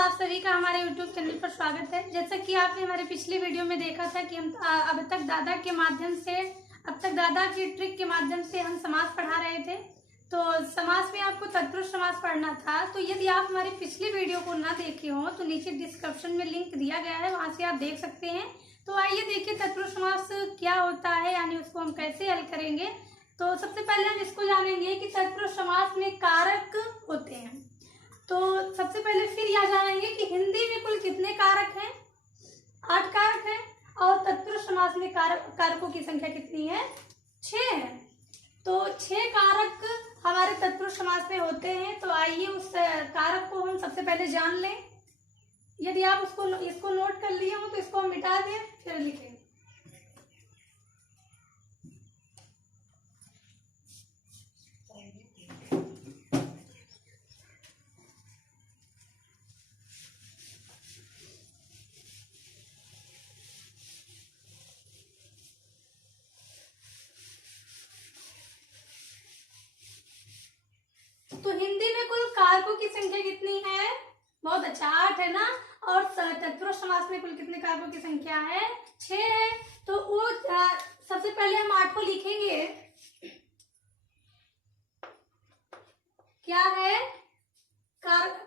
आप सभी का हमारे YouTube चैनल पर स्वागत है। जैसा कि आपने हमारे पिछली वीडियो में देखा था कि हम अब तक दादा की ट्रिक के माध्यम से हम समास पढ़ा रहे थे। तो समास में आपको तत्पुरुष समास पढ़ना था। तो यदि आप हमारी पिछली वीडियो को ना देखे हो तो नीचे डिस्क्रिप्शन में लिंक दिया गया है, वहां से आप देख सकते हैं। तो आइए देखिए तत्पुरुष समास क्या होता है, यानी उसको हम कैसे हल करेंगे। तो सबसे पहले हम इसको जानेंगे कि तत्पुरुष समास में कारक होते हैं। तो सबसे पहले फिर यह जानेंगे कि हिंदी में कुल कितने कारक हैं। 8 कारक हैं और तत्पुरुष समास में कारकों की संख्या कितनी है, 6 है। तो 6 कारक हमारे तत्पुरुष समास में होते हैं। तो आइए उस कारक को हम सबसे पहले जान लें। यदि आप इसको नोट कर लिए हो तो इसको हम मिटा दें, फिर लिखें। तो हिंदी में कुल कारकों की संख्या कितनी है, बहुत अच्छा, 8 है ना। और तत्पुरुष समास में कुल कितने कारकों की संख्या है, 6 है। तो वो सबसे पहले हम 8 को लिखेंगे। क्या है कारक,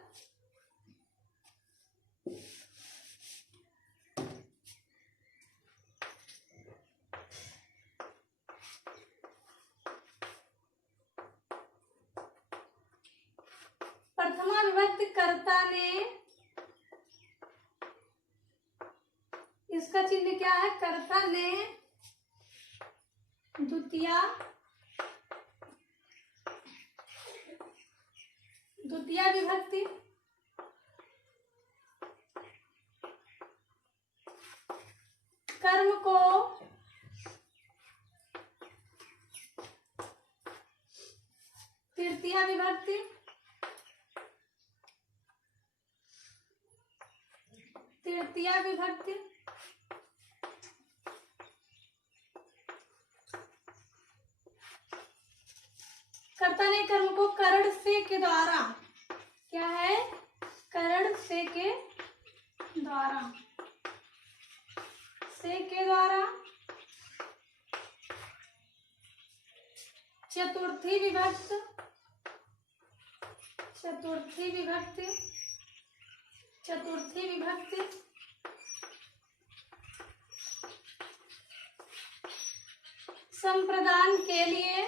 प्रथमा विभक्ति कर्ता ने, इसका चिन्ह क्या है, कर्ता ने द्वितीया विभक्ति कर्म को तृतीया विभक्ति कर्ता ने कर्म को करण से के द्वारा, क्या है, करण से के द्वारा चतुर्थी विभक्ति संप्रदान के लिए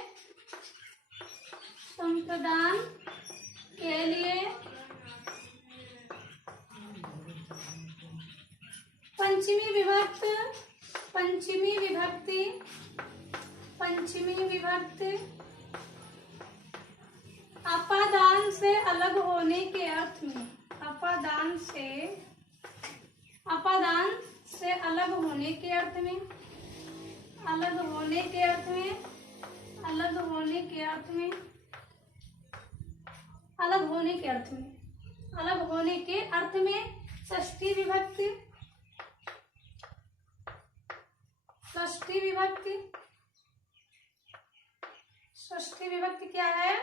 पंचमी विभक्ति अपादान से अलग होने के अर्थ में, अपादान से अलग होने के अर्थ में षष्ठी विभक्ति क्या है,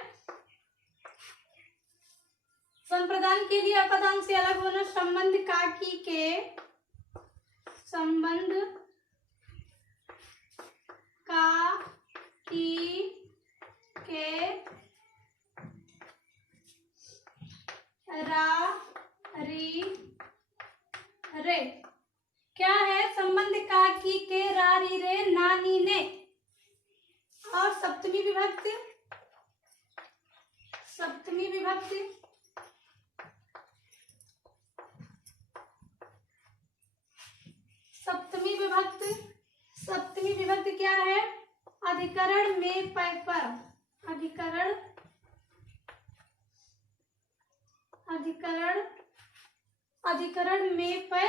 संप्रदान के लिए अपादान से अलग होना, संबंध काकी के रा री रे, क्या है, संबंध काकी के रा री रे नानी ने। और सप्तमी विभक्ति क्या है, अधिकरण में पर, अधिकरण में पर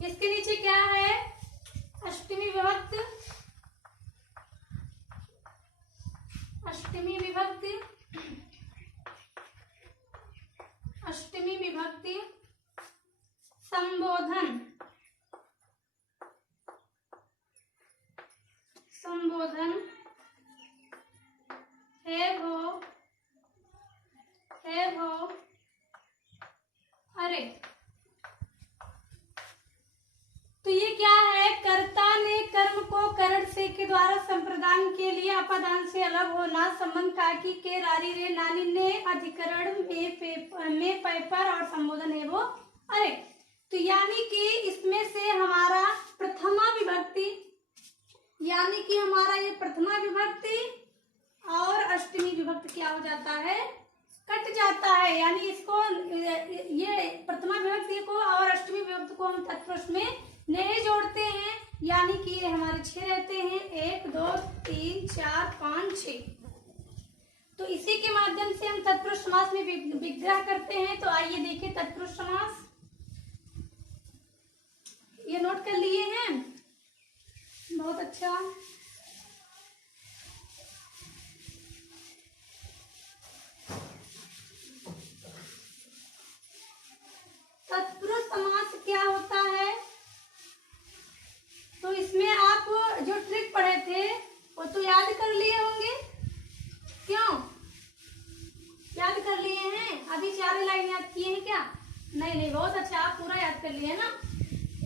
इसके नीचे क्या है, अष्टमी विभक्ति संबोधन संबोधन है वो अरे। तो ये क्या है, कर्ता ने कर्म को करण से के द्वारा संप्रदान के लिए अपादान से अलग होना, संबंध काकी के रारी रे नानी ने अधिकरण में पेपर और संबोधन है वो अरे। तो यानी कि इसमें से हमारा प्रथमा विभक्ति, यानी कि हमारा ये प्रथमा विभक्ति और अष्टमी विभक्ति क्या हो जाता है, कट जाता है। यानी इसको ये प्रथमा विभक्ति को और अष्टमी विभक्ति को हम तत्पुरुष में नहीं जोड़ते हैं, यानी कि ये हमारे 6 रहते हैं, 1 2 3 4 5 6। तो इसी के माध्यम से हम तत्पुरुष समास में विग्रह करते हैं। तो आइए देखिए तत्पुरुष समास, ये नोट कर लिए हैं, बहुत अच्छा। तत्पुरुष समास क्या होता है, तो इसमें आप जो ट्रिक पढ़े थे वो तो याद कर लिए होंगे, क्यों याद कर लिए हैं? अभी 4 लाइन याद किए हैं क्या? नहीं, बहुत अच्छा, आप पूरा याद कर लिए ना।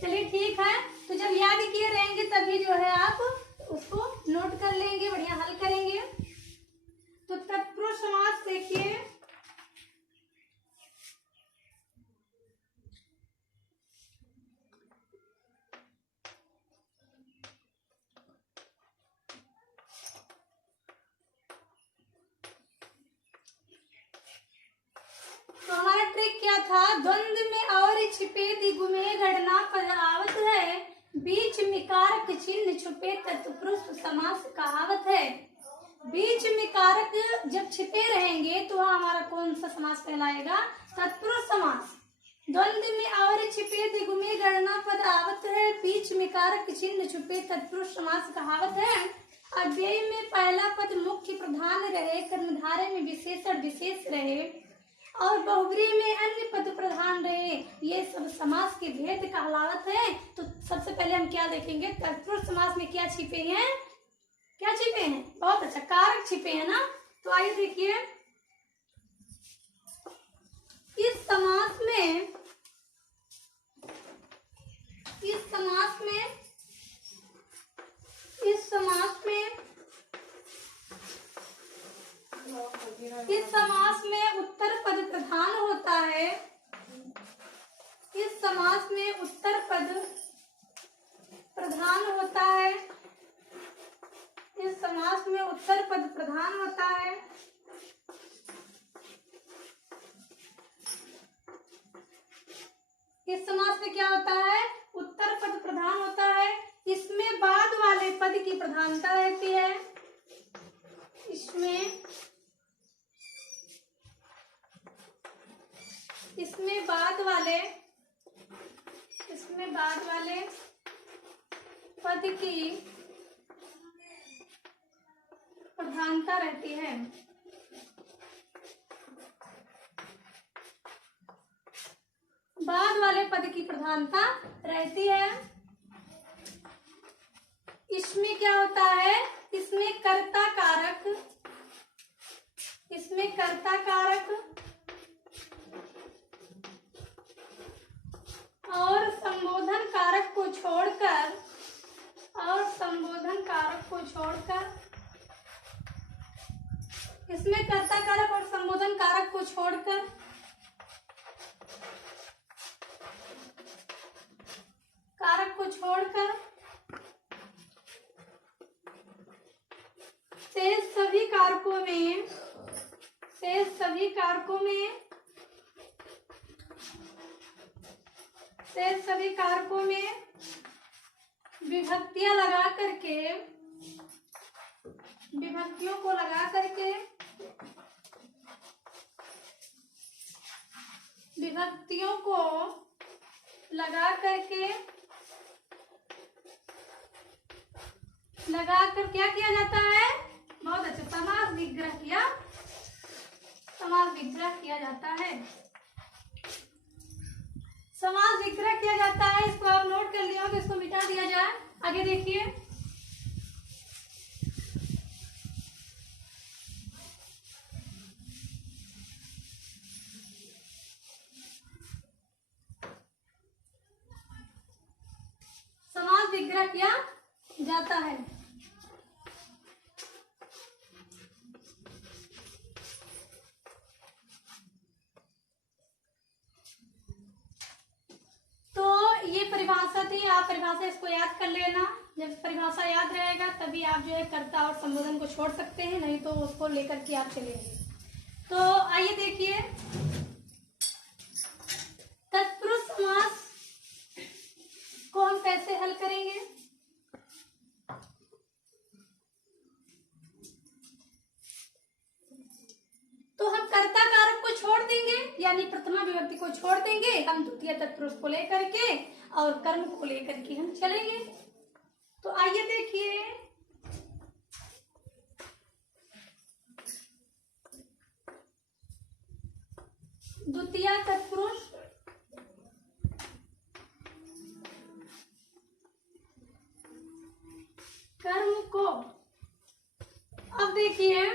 चलिए ठीक है, तो जब याद किए रहेंगे तभी जो है आप उसको नोट कर लेंगे, बढ़िया हल करेंगे। तो तत्पुरुष समास देखिए, तो हमारा ट्रिक क्या था, द्वंद में और छिपे दिगुमे गणना पदावत है, बीच में कारक चिन्ह छुपे तत्पुरुष समास कहावत है। बीच में कारक जब छिपे रहेंगे तो वह हमारा कौन सा समास कहलाएगा, तत्पुरुष समास। द्वंद में और छिपे दिगुमे गणना पदावत है, बीच में कारक चिन्ह छुपे तत्पुरुष समास कहावत है। अव्यय में पहला पद मुख्य प्रधान रहे, कर्मधारय में विशेषण विशेष रहे और बहुब्रीहि में अन्य पद प्रधान रहे, ये सब समास के भेद कहलावत है। तो सबसे पहले हम क्या देखेंगे, तत्पुरुष समास में क्या छिपे हैं, क्या छिपे हैं, बहुत अच्छा, कारक छिपे हैं ना। तो आइए देखिए, इस समास में उत्तर पद प्रधान होता है। इस समास में उत्तर पद प्रधान होता है। इस समास में उत्तर पद प्रधान होता है। इस समास में क्या होता है, उत्तर पद प्रधान होता है। इसमें बाद वाले पद की प्रधानता रहती है। इसमें बाद वाले पद की प्रधानता रहती है। बाद वाले पद की प्रधानता रहती है। इसमें क्या होता है, इसमें कर्ता कारक और संबोधन कारक को छोड़कर इसमें कर्ता कारक और संबोधन कारक को छोड़कर शेष सभी कारकों में विभक्तियों को लगाकर क्या किया जाता है, बहुत अच्छा, समास विग्रह किया जाता है। समास विग्रह किया जाता है, इसको आप नोट कर लिया हो, इसको मिटा दिया जाए। आगे देखिए, जाता है। तो ये परिभाषा थी, आप परिभाषा इसको याद कर लेना। जब परिभाषा याद रहेगा तभी आप जो है कर्ता और संबोधन को छोड़ सकते हैं, नहीं तो उसको लेकर के आप चलेंगे। तो आइए देखिए, तत्पुरुष समास को हम कैसे हल करेंगे। तो हम कर्ता कारक को छोड़ देंगे, यानी प्रथमा विभक्ति को छोड़ देंगे, हम द्वितीय तत्पुरुष को लेकर के और कर्म को लेकर के हम चलेंगे। तो आइए देखिए, द्वितीय तत्पुरुष कर्म को, अब देखिए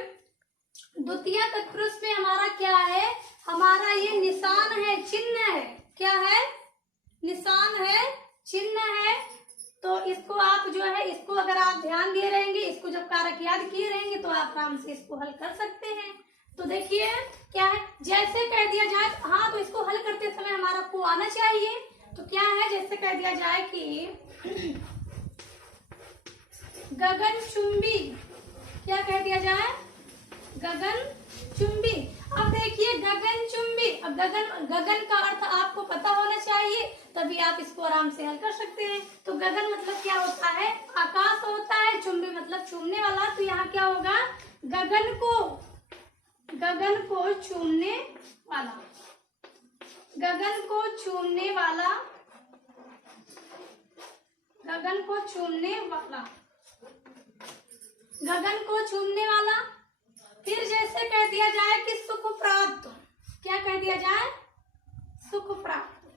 द्वितीय तत्पुरुष में हमारा क्या है, हमारा ये निशान है, चिन्ह है। क्या है? निशान है, चिन्ह है। तो इसको आप जो है, इसको अगर आप ध्यान दिए रहेंगे, इसको जब कारक याद किए रहेंगे तो आप आराम से इसको हल कर सकते हैं। तो देखिए क्या है, जैसे कह दिया जाए, हाँ तो इसको हल करते समय हमारा को आना चाहिए। तो क्या है, जैसे कह दिया जाए कि गगन चुंबी, क्या कह दिया जाए, गगन चुंबी। अब देखिए गगन चुंबी, अब गगन का अर्थ आपको पता होना चाहिए, तभी आप इसको आराम से हल कर सकते हैं। तो गगन मतलब क्या होता है, आकाश होता है, चुंबी मतलब चूमने वाला। तो यहाँ क्या होगा, गगन को चूमने वाला, गगन को चूमने वाला, गगन को चूमने वाला, गगन को चूमने वाला। फिर जैसे कह दिया जाए कि सुख प्राप्त, क्या कह दिया जाए, सुख प्राप्त,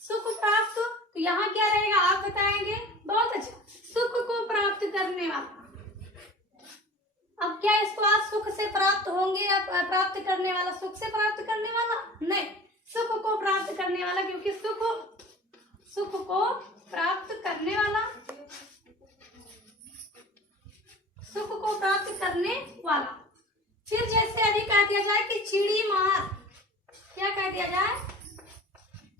सुख प्राप्त। तो यहाँ क्या रहेगा आप बताएंगे, बहुत अच्छा, सुख को प्राप्त करने वाला। अब क्या इसको आज सुख से प्राप्त होंगे या प्राप्त करने वाला, सुख से प्राप्त करने वाला नहीं, सुख को प्राप्त करने वाला, क्योंकि सुख को प्राप्त करने वाला, सुख को प्राप्त करने वाला। फिर जैसे अभी कह दिया जाए कि चिड़ी मार, क्या कह दिया जाए,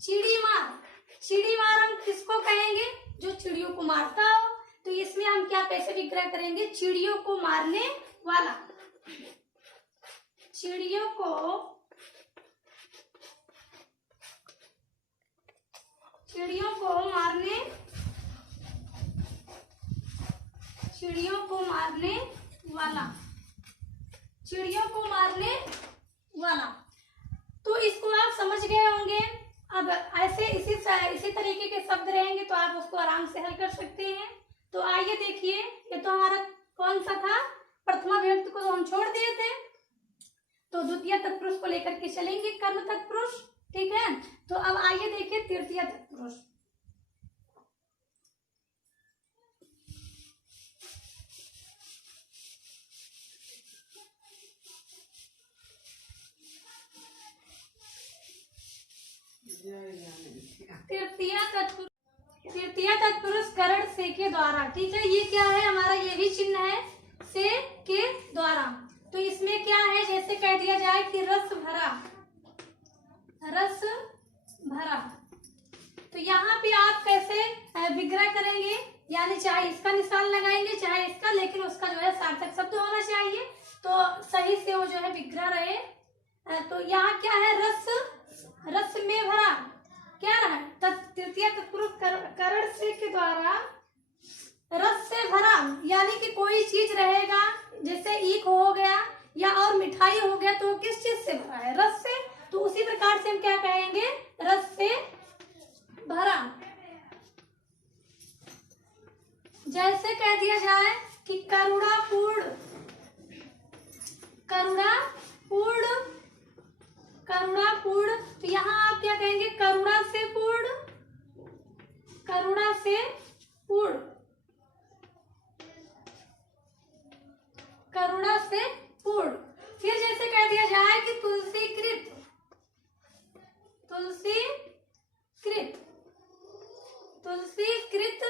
चिड़ी मार। चिड़ी मार हम किसको कहेंगे, जो चिड़ियों को मारता हो। तो इसमें हम क्या कैसे विग्रह करेंगे, चिड़ियों को मारने वाला, चिड़ियों को मारने, चिड़ियों को मारने वाला, चिड़ियों को मारने वाला। तो इसको आप समझ गए होंगे। अब ऐसे इसी तरीके के शब्द रहेंगे तो आप उसको आराम से हल कर सकते हैं। तो आइए देखिए, ये तो हमारा कौन सा था, प्रथमा विभक्ति को तो हम छोड़ दिए थे, तो द्वितीय तत्पुरुष को लेकर के चलेंगे, कर्म तत्पुरुष, ठीक है। तो अब आइए देखिए तृतीय तत्पुरुष। तृतीय तत्पुरुष करण से के द्वारा, ठीक है। ये क्या है हमारा, ये भी चिन्ह है, से के द्वारा। तो इसमें क्या है, जैसे कह दिया जाए कि रस भरा, रस भरा। तो यहाँ पे आप कैसे विग्रह करेंगे, यानी चाहे इसका निशान लगाएंगे चाहे इसका, लेकिन उसका जो है सार्थक शब्द होना चाहिए, तो सही से वो जो है विग्रह रहे। तो यहाँ क्या है, रस में भरा, क्या रहा, तृतीय तत्पुरुष करण से के द्वारा रस से भरा, यानी कि कोई चीज रहेगा, जैसे ईख हो गया या और मिठाई हो गया, तो किस चीज से भरा है, रस से। तो उसी प्रकार से हम क्या कहेंगे, रस से भरा। जैसे कह दिया जाए कि करुणापूर्ण, करुणापूर्ण, करुणापूर्ण। तो यहाँ आप क्या कहेंगे, करुणा से पूर्ण, करुणा से पूर्ण, करुणा से पूर्ण। फिर जैसे कह दिया जाए कि तुलसीकृत, तुलसीकृत, तुलसी कृत,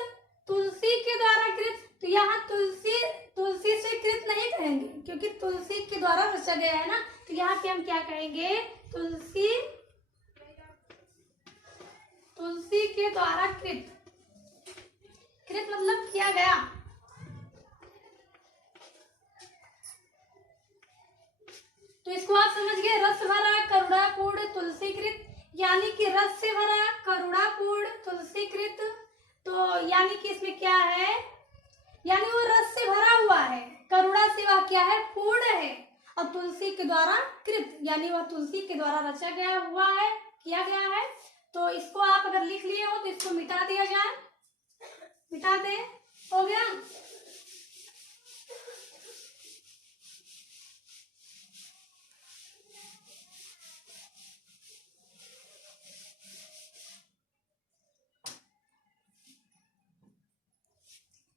तुलसी के द्वारा कृत। तो यहाँ तुलसी, तुलसी से कृत नहीं कहेंगे क्योंकि तुलसी के द्वारा रचा गया है ना। तो यहाँ पे हम क्या कहेंगे, तुलसी, तुलसी के द्वारा कृत। कृत मतलब किया गया। तो इसको आप समझ गए, रस भरा करुणापूर्ण तुलसीकृत, यानी कि रस से भरा करुणापूर्ण तुलसीकृत। तो यानी कि इसमें क्या है, यानी वो रस से भरा हुआ है, करुणा से वह क्या है, पूर्ण है, और तुलसी के द्वारा कृत यानी वह तुलसी के द्वारा रचा गया हुआ है, किया गया है। तो इसको आप अगर लिख लिए हो तो इसको मिटा दिया जाए, मिटा दे, हो गया।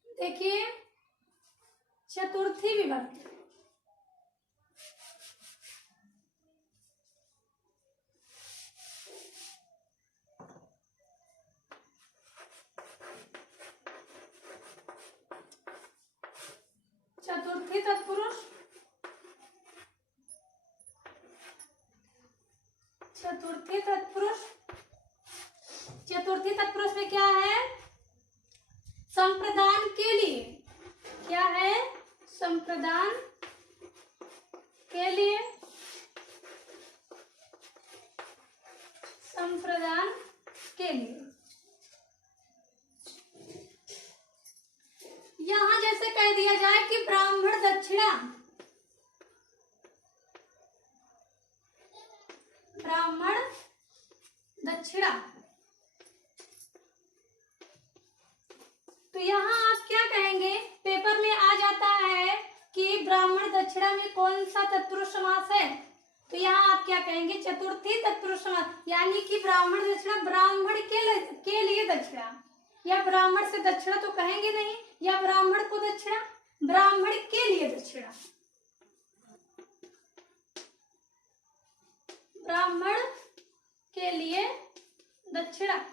देखिए चतुर्थी विभक्ति, चतुर्थी तत्पुरुष, चतुर्थी तत्पुरुष, चतुर्थी तत्पुरुष में क्या है, संप्रदान के लिए, क्या है, संप्रदान के लिए, संप्रदान के लिए। यहां जैसे कह दिया जाए कि ब्राह्मण दक्षिणा, ब्राह्मण दक्षिणा, तो यहाँ आप क्या कहेंगे, पेपर में आ जाता है कि ब्राह्मण दक्षिणा में कौन सा तत्पुरुष समास है। तो यहाँ आप क्या कहेंगे, चतुर्थी तत्पुरुष समास, यानी कि ब्राह्मण दक्षिणा, ब्राह्मण के लिए दक्षिणा, या ब्राह्मण से दक्षिणा तो कहेंगे नहीं, या ब्राह्मण को दक्षिणा, ब्राह्मण के लिए दक्षिणा, ब्राह्मण के लिए दक्षिणा।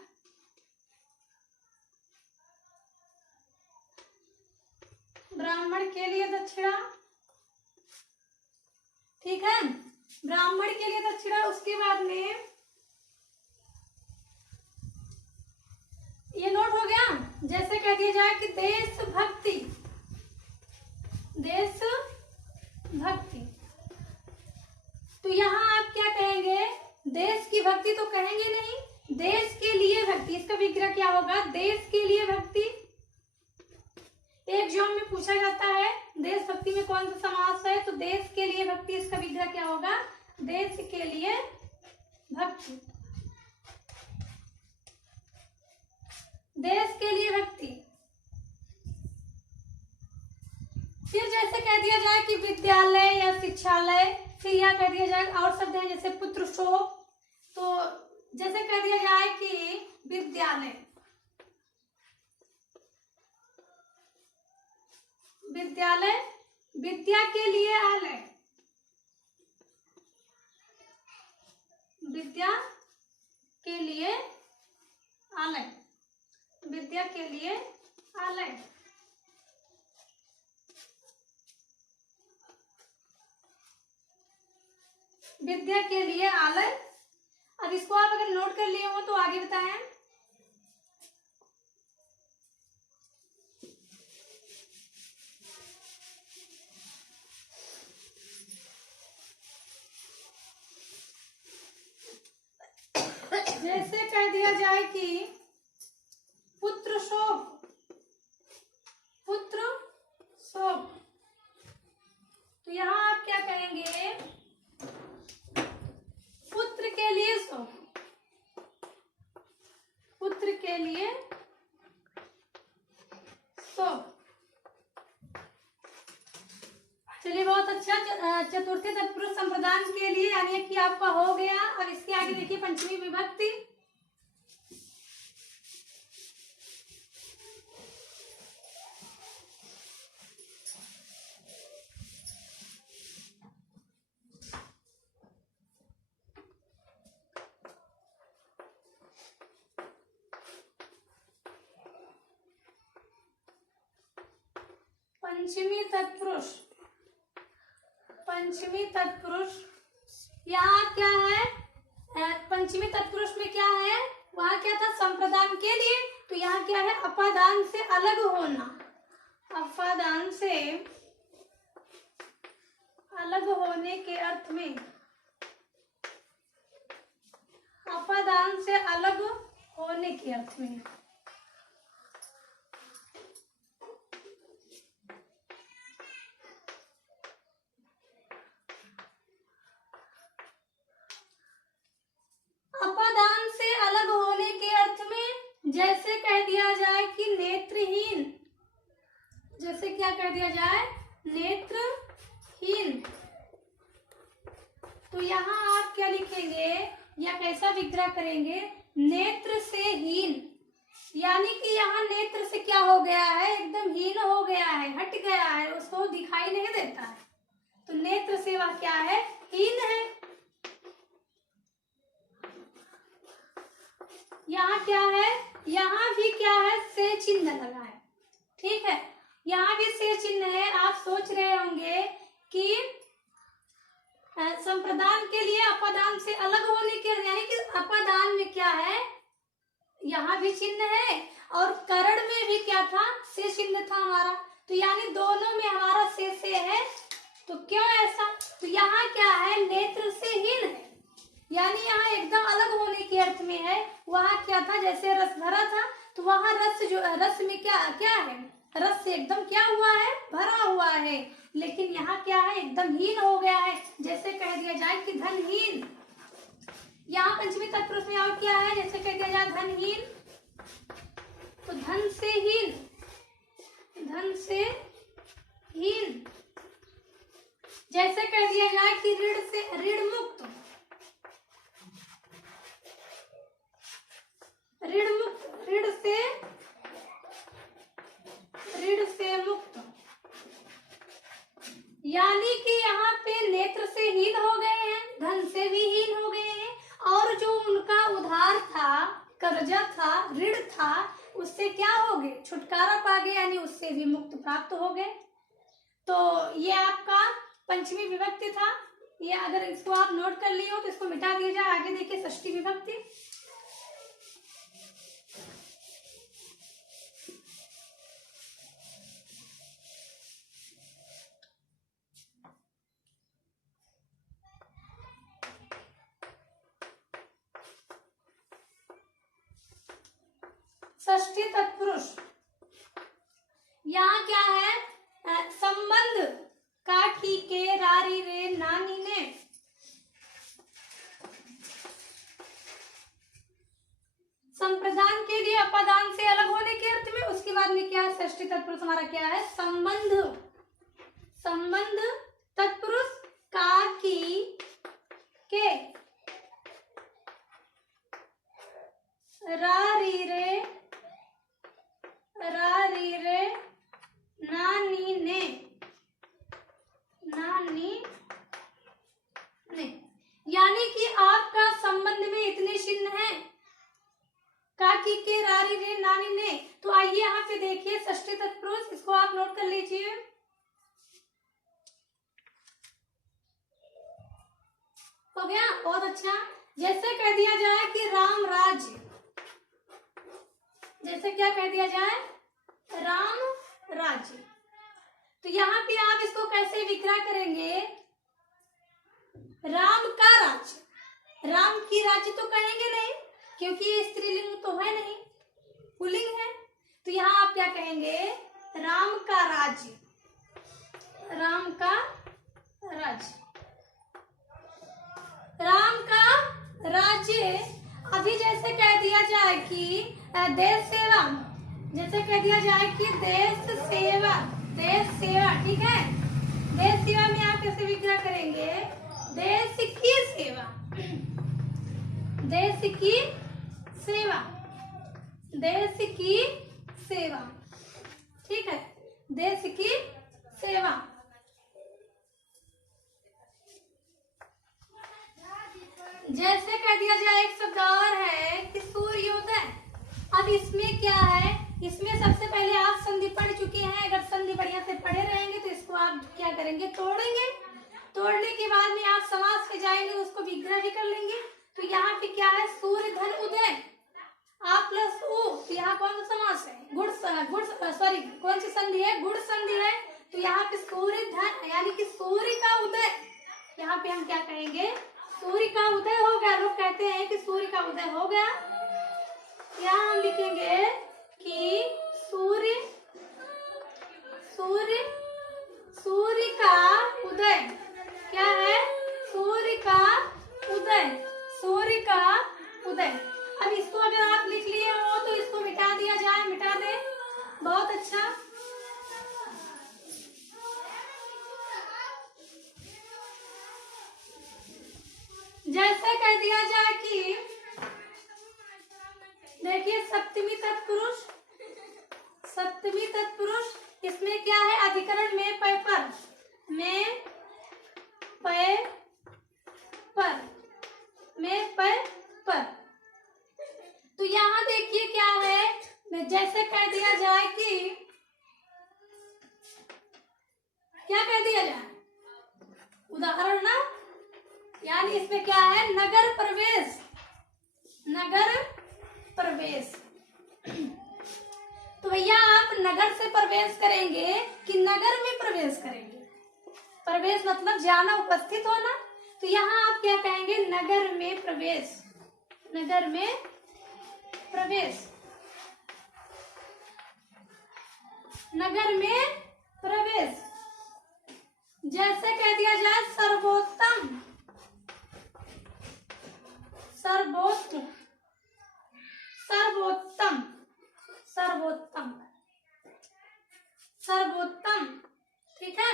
ब्राह्मण के लिए दक्षिणा, ठीक है, ब्राह्मण के लिए दक्षिणा। उसके बाद में ये नोट हो गया, जैसे कह दिया जाए कि देशभक्ति, देशभक्ति, तो यहाँ आप क्या कहेंगे, देश की भक्ति तो कहेंगे नहीं, देश के लिए भक्ति, इसका विग्रह क्या होगा, देश के लिए भक्ति। एग्जाम में पूछा जाता है देशभक्ति में कौन सा समास है, तो देश के लिए भक्ति, इसका विग्रह क्या होगा, देश के लिए भक्ति, देश के लिए भक्ति। फिर जैसे कह दिया जाए कि विद्यालय या शिक्षालय, फिर यह कह दिया जाए और शब्द है जैसे पुत्र शोक, तो जैसे कह दिया जाए कि विद्यालय, विद्यालय, विद्या के लिए आलय, विद्या के लिए आलय, विद्या के लिए आलय। विद्या के लिए आलय। अब इसको आप अगर नोट कर लिए हो तो आगे बताएं। जैसे कह दिया जाए कि पुत्र शोक, पुत्र शोक, तो यहाँ आप क्या कहेंगे, पुत्र के लिए शोक, पुत्र के लिए शोक। चलिए बहुत अच्छा, चतुर्थी तत्पुरुष संप्रदान के लिए यानी कि आपका हो गया। अब इसके आगे देखिए पंचमी विभक्ति, पंचमी तत्पुरुष, पंचमी तत्पुरुष यहाँ क्या है? पंचमी तत्पुरुष में क्या है? वहाँ क्या था? संप्रदान के लिए। तो यहाँ क्या है? अपादान से अलग होना, अपादान से अलग होने के अर्थ में, अपादान से अलग होने के अर्थ में। अपादान से अलग होने के अर्थ में जैसे कह दिया जाए कि नेत्रहीन, जैसे क्या कह दिया जाए? नेत्रहीन। तो यहाँ आप क्या लिखेंगे या कैसा विग्रह करेंगे? नेत्र से हीन, यानी कि यहाँ नेत्र से क्या हो गया है? एकदम हीन हो गया है, हट गया है, उसको दिखाई नहीं देता है। तो नेत्र से वह क्या है? हीन है। यहाँ क्या है? यहाँ भी क्या है? से चिन्ह लगा है। ठीक है, यहाँ भी से चिन्ह है। आप सोच रहे होंगे कि संप्रदान के लिए अपादान से अलग होने के, यानी कि अपादान में क्या है? यहाँ भी चिन्ह है और करण में भी क्या था? से चिन्ह था हमारा। तो यानी दोनों में हमारा से है। तो क्यों ऐसा? तो यहाँ क्या है? नेत्र से हीन है, यानी यहाँ एकदम अलग होने के अर्थ में है। वहाँ क्या था? जैसे रस भरा था, तो वहाँ रस जो रस में क्या क्या है? रस से एकदम क्या हुआ है? भरा हुआ है। लेकिन यहाँ क्या है? एकदम हीन हो गया है। जैसे कह दिया जाए कि धनहीन। यहाँ पंचमी तत्पुरुष में और क्या है? जैसे कह दिया जाए धनहीन, तो धन से हीन, धन से हीन। जैसे कह दिया जाए कि ऋण से ऋण मुक्त, ऋण मुक्त, ऋण से मुक्त। यानी कि यहाँ पे नेत्र से हीन हो गए हैं, धन से भी हीन हो गए हैं, और जो उनका उधार था, कर्जा था, ऋण था, उससे क्या हो गए? छुटकारा पा गए, यानी उससे भी मुक्त प्राप्त हो गए। तो ये आपका पंचमी विभक्ति था। ये अगर इसको आप नोट कर लिए हो तो इसको मिटा दिया जाए। आगे देखिए षष्ठी विभक्ति। षष्ठी तत्पुरुष, यहाँ क्या है? संबंध का, की, के, रारी, रे, नानी, ने। संप्रदान के लिए अपादान से अलग होने के अर्थ में। उसके बाद में क्या है? षष्ठी तत्पुरुष हमारा क्या है? संबंध, संबंध तत्पुरुष का, की, के, रारी, रे, नानी, ने, नानी, ने। यानी कि आपका संबंध में इतने चिन्ह हैं, काकी, के, रारी, रे, नानी, ने। तो आइए यहाँ पे देखिए षष्ठी तत्पुरुष, इसको आप नोट कर लीजिए। हो गया? बहुत अच्छा। जैसे कह दिया जाए कि राम राज्य, जैसे क्या कह दिया जाए? राम राज्य। तो यहाँ पे आप इसको कैसे विग्रह करेंगे? राम का राज्य, राम की राज्य तो कहेंगे नहीं, क्योंकि ये स्त्रीलिंग तो है नहीं, पुल्लिंग है। तो यहाँ आप क्या कहेंगे? राम का राज्य, राम का राज्य, राम का राज्य। अभी जैसे कह दिया जाए कि देश सेवा, जैसे कह दिया जाए कि देश सेवा, देश सेवा, ठीक है? देश सेवा में आप कैसे विग्रह करेंगे? देश की सेवा, देश की सेवा, देश की सेवा, ठीक है? देश की सेवा। जैसे कह दिया जाए एक शब्द और है कि सूर्योदय। अब इसमें क्या है? इसमें सबसे पहले आप संधि पढ़ चुके हैं। अगर संधि बढ़िया से पढ़े रहेंगे तो इसको आप क्या करेंगे, तोड़ेंगे। तोड़ने के बाद में आप समास पे जाएंगे, उसको विग्रह भी कर लेंगे। तो यहाँ पे क्या है, सूर्य धन उदय, आ प्लस उ, तो यहाँ कौन सा समास है, गुण सॉरी कौन सी संधि है, गुण संधि है। तो यहाँ पे सूर्य धन यानी कि सूर्य का उदय, यहाँ पे हम क्या कहेंगे, सूर्य का उदय हो गया। लोग कहते हैं कि सूर्य का उदय हो गया। यहाँ हम लिखेंगे कि सूर्य सूर्य सूर्य का उदय, क्या है, सूर्य का उदय, सूर्य का उदय। अब इसको अगर आप लिख लिए हो तो इसको मिटा दिया जाए, मिटा दे, बहुत अच्छा। जैसे कह दिया जाए कि देखिए सप्तमी तत्पुरुष, सप्तमी तत्पुरुष, इसमें क्या है, अधिकरण में पय पर, में पय पर, में पय पर। तो यहाँ देखिए क्या है, जैसे कह दिया जाए कि क्या कह दिया जाए, उदाहरण ना, यानी इसमें क्या है, नगर प्रवेश, नगर प्रवेश। तो भैया आप नगर से प्रवेश करेंगे कि नगर में प्रवेश करेंगे, प्रवेश मतलब जाना, उपस्थित होना। तो यहाँ आप क्या कहेंगे, नगर में प्रवेश, नगर में प्रवेश, नगर में प्रवेश। जैसे कह दिया जाए सर्वोत्तम, सर्वोत्तम, सर्वोत्तम, सर्वोत्तम, सर्वोत्तम, ठीक है।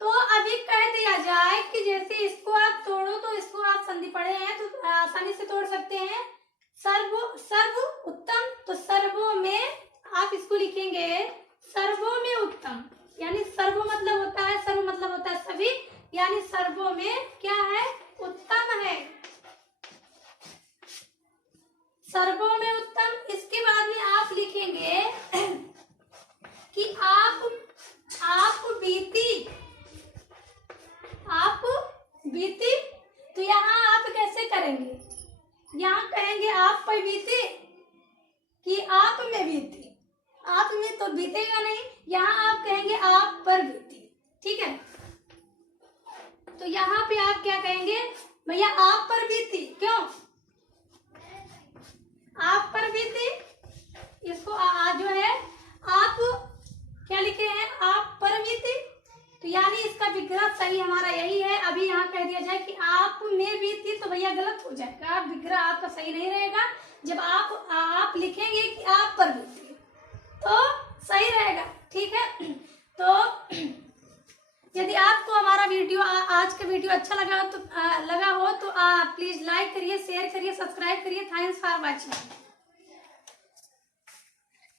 तो अभी कह दिया जाए कि जैसे इसको आप तोड़ो, तो इसको आप संधि पढ़े हैं तो आसानी से तोड़ सकते हैं। सर्व, सर्व उत्तम, तो सर्वो में आप इसको लिखेंगे सर्वो में उत्तम, यानी सर्वो मतलब होता है, सर्व मतलब होता है सभी, यानी सर्वो में क्या है, उत्तम है, सर्वो में उत्तम। इसके बाद में आप लिखेंगे कि आप बीती, आप बीती। तो यहाँ आप कैसे करेंगे, यहाँ कहेंगे आप पर बीती कि आप में बीती, आप में तो बीतेगा नहीं, यहाँ आप कहेंगे आप पर बीती, ठीक है। तो यहाँ पे आप क्या कहेंगे, भैया आप पर बीती, क्यों, आप पर बीती, इसको जो है आप क्या लिखे हैं, आप पर बीती। तो यानी इसका विग्रह सही हमारा यही है। अभी यहाँ कह दिया जाए कि आप में बीती, तो भैया गलत हो जाएगा, विग्रह आपका सही नहीं रहेगा। जब आप लिखेंगे कि आप पर बीती तो सही रहेगा, ठीक है। तो यदि आपको हमारा वीडियो आज का वीडियो अच्छा लगा हो तो प्लीज लाइक करिए, शेयर करिए, सब्सक्राइब करिए। Thanks for watching.